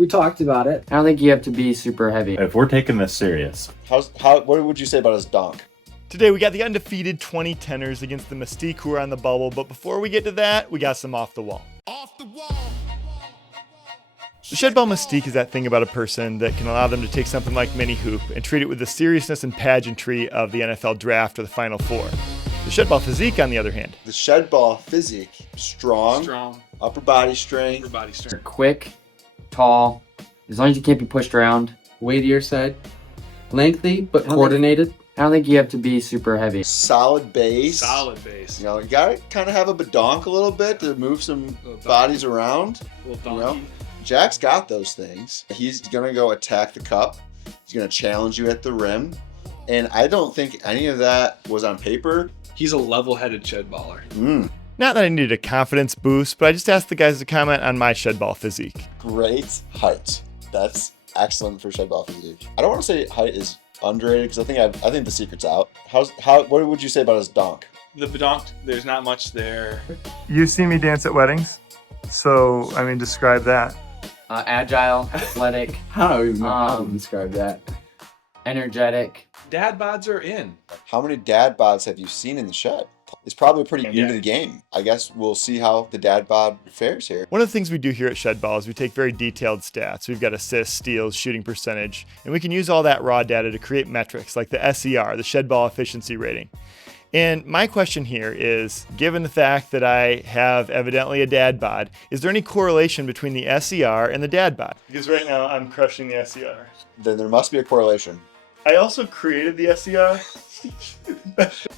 We talked about it. I don't think you have to be super heavy. If we're taking this serious. What would you say about his dunk? Today we got the undefeated 2010ers against the Mystique who are on the bubble, but before we get to that, we got some off the wall. Off the wall. The shed ball mystique is that thing about a person that can allow them to take something like minihoop and treat it with the seriousness and pageantry of the NFL draft or the Final Four. The shed ball physique, on the other hand. The shed ball physique, strong, upper body strength. You're quick, tall, as long as you can't be pushed around. Way to your side. Lengthy, but coordinated. I don't think you have to be super heavy. Solid base. base. You know, you gotta kind of have a badonk a little bit to move some bodies around. You know, Jack's got those things. He's gonna go attack the cup. He's gonna challenge you at the rim. And I don't think any of that was on paper. He's a level-headed shed baller. Not that I needed a confidence boost, but I just asked the guys to comment on my shed ball physique. Great height. That's excellent for shed ball physique. I don't want to say height is underrated because I think the secret's out. What would you say about his dunk? The badonk, there's not much there. You've seen me dance at weddings, so I mean, describe that. Agile, athletic, I don't even know how to describe that. energetic. Dad bods are in. How many dad bods have you seen in the shed? It's probably pretty new to the game. I guess we'll see how the dad bod fares here. One of the things we do here at Shed Ball is we take very detailed stats. We've got assists, steals, shooting percentage, and we can use all that raw data to create metrics like the SER, the Shed Ball Efficiency Rating. And my question here is, given the fact that I have evidently a dad bod, is there any correlation between the SER and the dad bod? Because right now I'm crushing the SER. Then there must be a correlation. I also created the SER.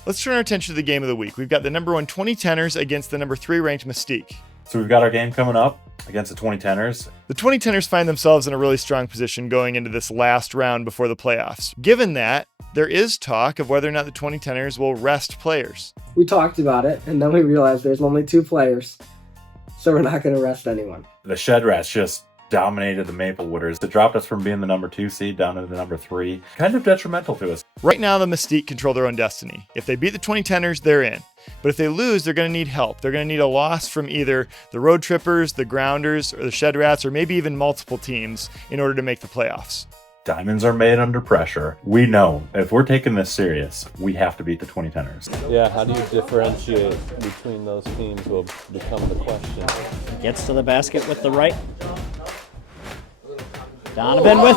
Let's turn our attention to the game of the week. We've got the number 1 2010ers against the number 3 ranked Mystique. So we've got our game coming up against the 2010ers. The 2010ers find themselves in a really strong position going into this last round before the playoffs. Given that, there is talk of whether or not the 2010ers will rest players. We talked about it, and then we realized there's only 2 players. So we're not going to rest anyone. The Shed Rats just dominated the Maple Wooders. It dropped us from being the number 2 seed down to the number 3. Kind of detrimental to us. Right now, the Mystique control their own destiny. If they beat the 2010ers, they're in. But if they lose, they're going to need help. They're going to need a loss from either the Road Trippers, the Grounders, or the Shed Rats, or maybe even multiple teams in order to make the playoffs. Diamonds are made under pressure. We know if we're taking this serious, we have to beat the 2010ers. Yeah, how do you differentiate between those teams will become the question. Gets to the basket with the right. Donovan with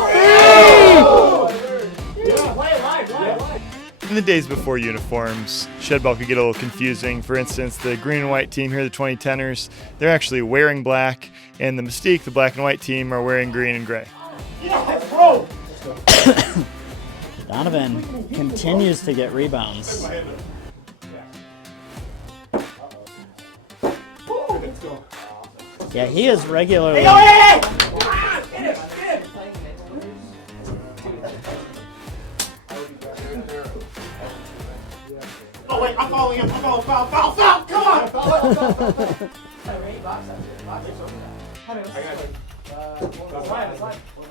In the days before uniforms, shed ball could get a little confusing. For instance, the green and white team here, the 2010ers, they're actually wearing black, and the Mystique, the black and white team, are wearing green and gray. Donovan continues to get rebounds. Yeah, he is regularly. Oh wait, I'm following him. Foul! Come on!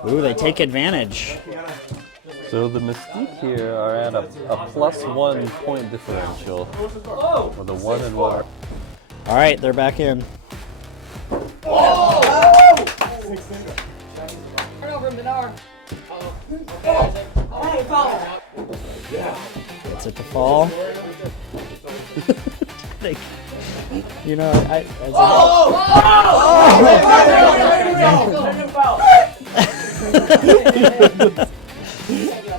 Ooh, they take advantage. So the Mystique here are at a +1 point differential with a 1 and 1. All right, they're back in. Gets it to fall. You know,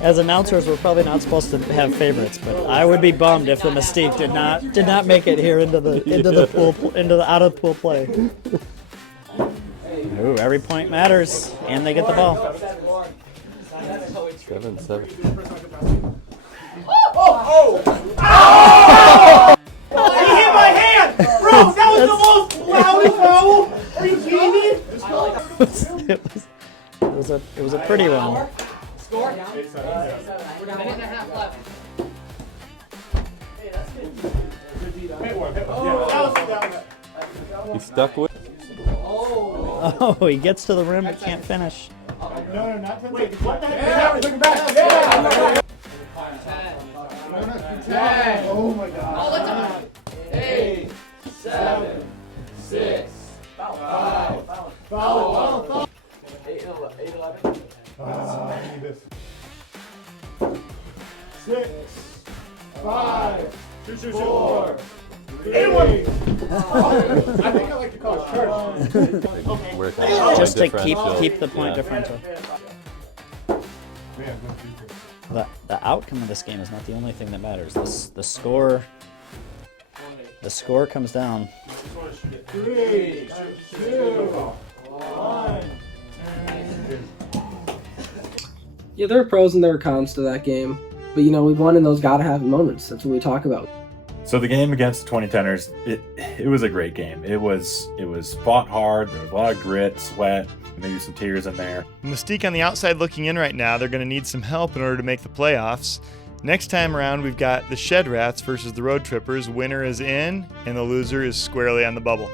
as announcers, we're probably not supposed to have favorites, but I would be bummed if the Mystique did not make it here into the pool, into the out of pool play. Ooh, every point matters, and they get the ball. 7-7. He hit my hand! Bro, that was the most loudest foul! Are you kidding me? It was a pretty one. Score? We're down 1.5 left. He's stuck with. Oh, he gets to the rim but can't finish. No, not to wait. What the heck? Looking back. Yeah! 10. Oh my god. 8, 7, 6, 5. Foul. 6, 5, 4, 3. I think I like to call it church. Just to keep the point differential. The outcome of this game is not the only thing that matters. The score comes down. 3, 2, 1. Yeah, there are pros and there are cons to that game. But, you know, we won in those gotta have moments. That's what we talk about. So the game against the 2010ers, it was a great game. It was fought hard. There was a lot of grit, sweat, maybe some tears in there. Mystique on the outside looking in right now. They're going to need some help in order to make the playoffs. Next time around, we've got the Shed Rats versus the Road Trippers. Winner is in, and the loser is squarely on the bubble.